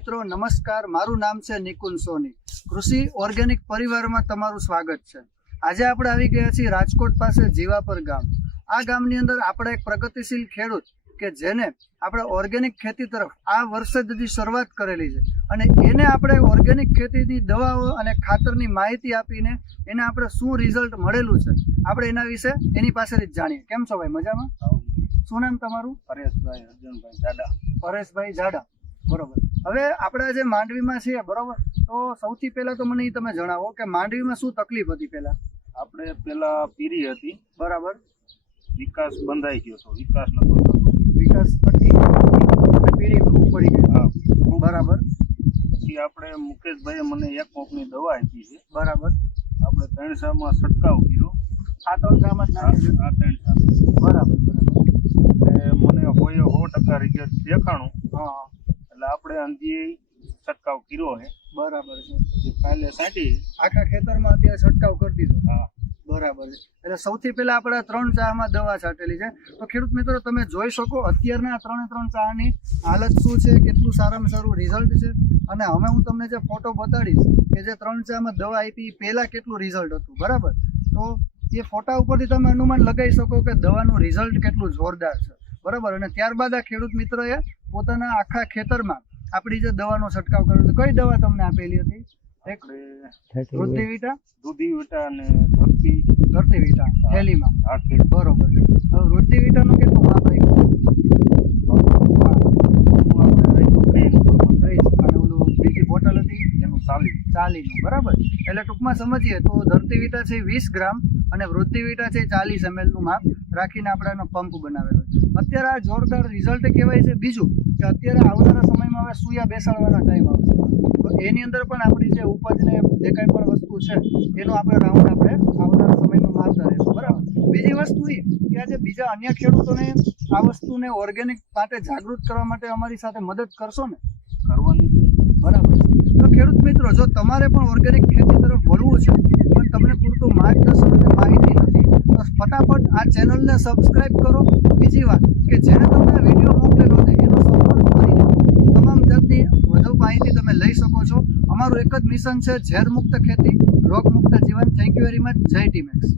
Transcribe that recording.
મિત્રો નમસ્કાર, મારું નામ છે નિકુંજ સોની। કૃષિ ઓર્ગેનિક પરિવારમાં તમારું સ્વાગત છે। આજે આપણે આવી ગયા છીએ રાજકોટ પાસે જીવાપર ગામ। આ ગામની અંદર આપણે એક પ્રગતિશીલ ખેડૂત કે જેને આપણે ઓર્ગેનિક ખેતી તરફ આ વર્ષે જ શરૂઆત કરેલી છે અને એને આપણે ઓર્ગેનિક ખેતીની દવાઓ અને ખાતરની માહિતી આપીને એને આપણે શું રિઝલ્ટ મળેલું છે આપણે એના વિશે એની પાસેથી જ જાણીએ। કેમ છો ભાઈ, મજામાં? શું નામ તમારું? પરેશભાઈ અર્જુનભાઈ જાડા। પરેશભાઈ જાડા, બરોબર। હવે આપણે આજે માંડવીમાં છીએ, બરોબર, તો સૌથી પહેલા તો મને તમે જણાવો કે માંડવીમાં શું તકલીફ હતી? પહેલા આપણે પેલા પીરી હતી, બરાબર, વિકાસ બંધાઈ ગયો હતો, વિકાસ નતો થતો, વિકાસ અટકી અને પીળી ખૂબ પડી ગઈ, હા, બરાબર। પછી આપણે મુકેશભાઈએ મને એક કોપની દવા આપી છે, બરાબર, આપણે 3 સામાં છંટકાવ કર્યો, આ 3 સામ જ નાખી, આ 3 સામ, બરાબર, અને મને 100% રિઝલ્ટ દેખાણું। હા, એટલે આપણે અંજી છંટકાવ કર્યો છે, બરાબર છે। જે કાલે સાટી આખા ખેતરમાં અત્યારે છંટકાવ કરી દીધો, હા, બરાબર છે। એટલે સૌથી પહેલા આપણે 3 ચામાં દવા છાંટેલી છે। તો ખેડૂત મિત્રો તમે જોઈ શકો અત્યારના 3 ચાની હાલત શું છે, કેટલું સારામાં સારું રિઝલ્ટ છે। અને હવે હું તમને જે ફોટો બતાડીશ કે જે 3 ચામાં દવા આપી પહેલા કેટલું રિઝલ્ટ હતું, બરાબર, તો એ ફોટા ઉપરથી તમે અનુમાન લગાવી શકો કે દવાનું રિઝલ્ટ કેટલું જોરદાર છે, બરાબર। અને ત્યારબાદ આ ખેડૂત મિત્રોએ પોતાના આખા ખેતરમાં આપણી જે દવાનો છંટકાવ કર્યો હતો। કઈ દવા તમને આપેલી હતી? એક વૃદ્ધિવિટા, દૂધીવિટા અને ધરતીવિટા થેલીમાં, આ બરોબર છે। હવે વૃદ્ધિવિટાનું કેટલું માપ આપ્યું? 30, અને ઓલું બીજી બોટલ હતી એનું 40, બરાબર। એટલે ટૂંકમાં સમજીએ તો ધરતીવિટા છે 20 ગ્રામ અને વૃદ્ધિવિટા છે 40 ml નું માપ રાખીને આપણે એનો પંપ બનાવેલો છે। અત્યારે આ જોરદાર રિઝલ્ટ કહેવાય છે। બીજું કે અત્યારે આવનારા સમયમાં હવે સૂયા બેસાડવાના ટાઈમ આવશે, તો એની અંદર પણ આપણી જે ઉપજને જે કંઈ પણ વસ્તુ છે એનો આપણે રાઉન્ડ આપણે આવનારા સમયમાં મારતા રહીશું, બરાબર। બીજી વસ્તુ એ કે આજે બીજા અન્ય ખેડૂતોને આ વસ્તુને ઓર્ગેનિક માટે જાગૃત કરવા માટે અમારી સાથે મદદ કરશો ને? કરવાની, બરાબર છે। તો ખેડૂત મિત્રો, જો તમારે પણ ઓર્ગેનિક ખેતી તરફ વળવું છે પણ તમને પૂરતું માર્ગદર્શન અને માહિતી નથી, તો ફટાફટ આ ચેનલને સબસ્ક્રાઇબ કરો। બીજી વાત કે જેને તમને આ વિડીયો મોકલેલો છે એનો સંપર્ક કરીને તમામ જાતની વધુ માહિતી તમે લઈ શકો છો। અમારું એક જ મિશન છે, ઝેર મુક્ત ખેતી, રોગ મુક્ત જીવન। Thank you very much. જય ટીમેક્સ।